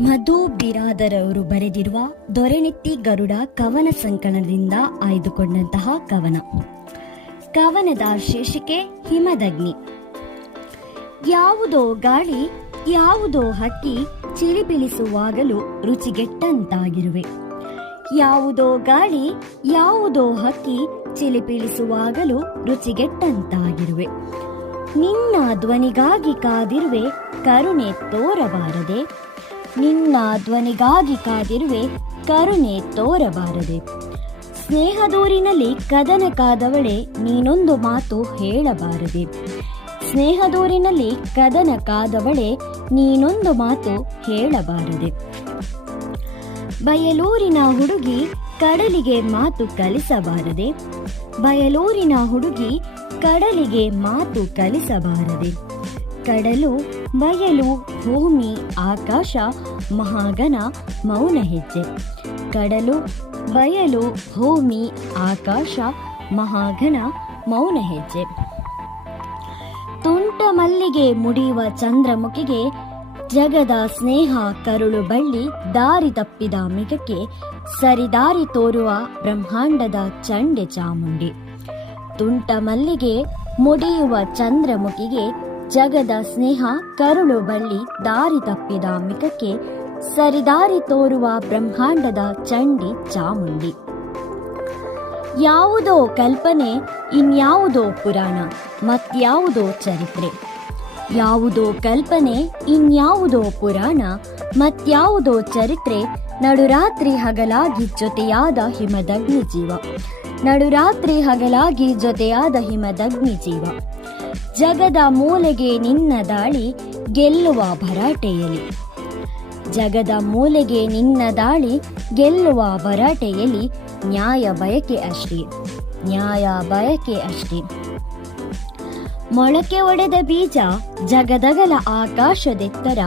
ಮಧು ಬಿರಾದರ್ ಅವರು ಬರೆದಿರುವ ದೊರೆನೆತ್ತಿ ಗರುಡ ಕವನ ಸಂಕಲನದಿಂದ ಆಯ್ದುಕೊಂಡಂತಹ ಕವನ. ಕವನದ ಶೀರ್ಷಿಕೆ ಹಿಮದಗ್ನಿ. ಯಾವುದೋ ಗಾಳಿ, ಯಾವುದೋ ಹಕ್ಕಿ ಚಿಲಿಪಿಲಿಸುವಾಗಲೂ ರುಚಿಗೆಟ್ಟಂತಾಗಿರುವೆ. ಯಾವುದೋ ಗಾಳಿ, ಯಾವುದೋ ಹಕ್ಕಿ ಚಿಲಿಪಿಲಿಸುವಾಗಲೂ ರುಚಿಗೆಟ್ಟಂತಾಗಿರುವೆ. ನಿನ್ನ ಧ್ವನಿಗಾಗಿ ಕಾದಿರುವೆ ಕರುಣೆ ತೋರಬಾರದೆ ನಿನ್ನ ಧ್ವನಿಗಾಗಿ ಕಾದಿರುವೆ ಕರುಣೆ ತೋರಬಾರದೆ. ಸ್ನೇಹದೂರಿನಲ್ಲಿ ಕದನ ಕಾದವಳೆ ನೀನೊಂದು ಮಾತು ಹೇಳಬಾರದೆ. ಸ್ನೇಹದೂರಿನಲ್ಲಿ ಕದನ ಕಾದವಳೆ ನೀನೊಂದು ಮಾತು ಹೇಳಬಾರದೆ. ಬಯಲೂರಿನ ಹುಡುಗಿ ಕಡಲಿಗೆ ಮಾತು ಕಲಿಸಬಾರದೆ. ಬಯಲೂರಿನ ಹುಡುಗಿ ಕಡಲಿಗೆ ಮಾತು ಕಲಿಸಬಾರದೆ. ಕಡಲು ಬಯಲು ಭೂಮಿ, ಆಕಾಶ ಮಹಾಗನ ಮೌನ ಹೆಜ್ಜೆ. ಕಡಲು, ಬಯಲು, ಭೂಮಿ, ಆಕಾಶ ಮಹಾಗನ ಮೌನ ಹೆಜ್ಜೆ. ತುಂಟ ಮಲ್ಲಿಗೆ ಮುಡಿಯುವ ಚಂದ್ರಮುಖಿಗೆ ಜಗದ ಸ್ನೇಹ ಕರುಳು ಬಳ್ಳಿ ದಾರಿ ತಪ್ಪಿದ ಮಿಗಕ್ಕೆ ಸರಿದಾರಿ ತೋರುವ ಬ್ರಹ್ಮಾಂಡದ ಚಂಡೆ ಚಾಮುಂಡಿ. ತುಂಟ ಮಲ್ಲಿಗೆ ಮುಡಿಯುವ ಚಂದ್ರಮುಖಿಗೆ ಜಗದ ಸ್ನೇಹ ಕರುಳು ಬಳ್ಳಿ, ದಾರಿ ತಪ್ಪಿದ ಮಿಕಕ್ಕೆ ಸರಿದಾರಿ ತೋರುವ ಬ್ರಹ್ಮಾಂಡದ ಚಂಡಿ ಚಾಮುಂಡಿ. ಯಾವುದೋ ಕಲ್ಪನೆ, ಇನ್ಯಾವುದೋ ಪುರಾಣ, ಮತ್ಯಾವುದೋ ಚರಿತ್ರೆ. ಯಾವುದೋ ಕಲ್ಪನೆ, ಇನ್ಯಾವುದೋ ಪುರಾಣ, ಮತ್ಯಾವುದೋ ಚರಿತ್ರೆ, ನಡುರಾತ್ರಿ ಹಗಲಾಗಿ ಜೊತೆಯಾದ ಹಿಮದಗ್ನಿ ಜೀವ. ನಡುರಾತ್ರಿ ಹಗಲಾಗಿ ಜೊತೆಯಾದ ಹಿಮದಗ್ನಿ ಜೀವ. ಜಗದ ಮೂಲೆಗೆ ನಿನ್ನ ದಾಳಿ ಗೆಲ್ಲುವ ಭರಾಟೆಯಲ್ಲಿ. ಜಗದ ಮೂಲೆಗೆ ನಿನ್ನ ದಾಳಿ ಗೆಲ್ಲುವ ಭರಾಟೆಯಲ್ಲಿ ನ್ಯಾಯ ಬಯಕೆ ಅಷ್ಟೇ, ನ್ಯಾಯ ಬಯಕೆ ಅಷ್ಟೇ. ಮೊಳಕೆ ಒಡೆದ ಬೀಜ ಜಗದಗಲ ಆಕಾಶದೆತ್ತರ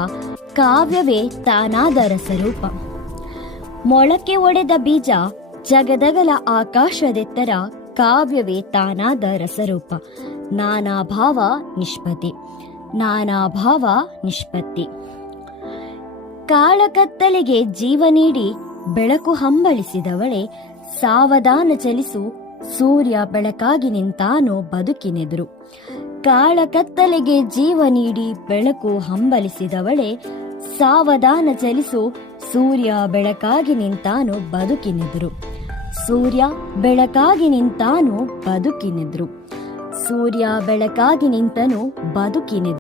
ಕಾವ್ಯವೇ ತಾನಾದರ ಸ್ವರೂಪ. ಮೊಳಕೆ ಒಡೆದ ಬೀಜ ಜಗದಗಲ ಆಕಾಶದೆತ್ತರ ಕಾವ್ಯವೇ ತಾನಾದ ರಸರೂಪ ನಾನಾ ಭಾವ ನಿಷ್ಪತ್ತಿ. ನಾನಾಭಾವ ನಿಷ್ಪತ್ತಿ. ಕಾಳಕತ್ತಲೆಗೆ ಜೀವ ನೀಡಿ ಬೆಳಕು ಹಂಬಳಿಸಿದವಳೆ ಸಾವಧಾನ ಚಲಿಸು ಸೂರ್ಯ ಬೆಳಕಾಗಿ ನಿಂತಾನೋ ಬದುಕಿನೆದುರು. ಕಾಳಕತ್ತಲೆಗೆ ಜೀವ ನೀಡಿ ಬೆಳಕು ಹಂಬಲಿಸಿದವಳೆ ಸಾವಧಾನ ಚಲಿಸು ಸೂರ್ಯ ಬೆಳಕಾಗಿ ನಿಂತಾನು ಬದುಕಿನೆದುರು. ಸೂರ್ಯ ಬೆಳಕಾಗಿ ನಿಂತಾನು ಬದುಕಿನೆದುರು. ಸೂರ್ಯ ಬೆಳಕಾಗಿ ನಿಂತನು ಬದುಕಿನೆದುರು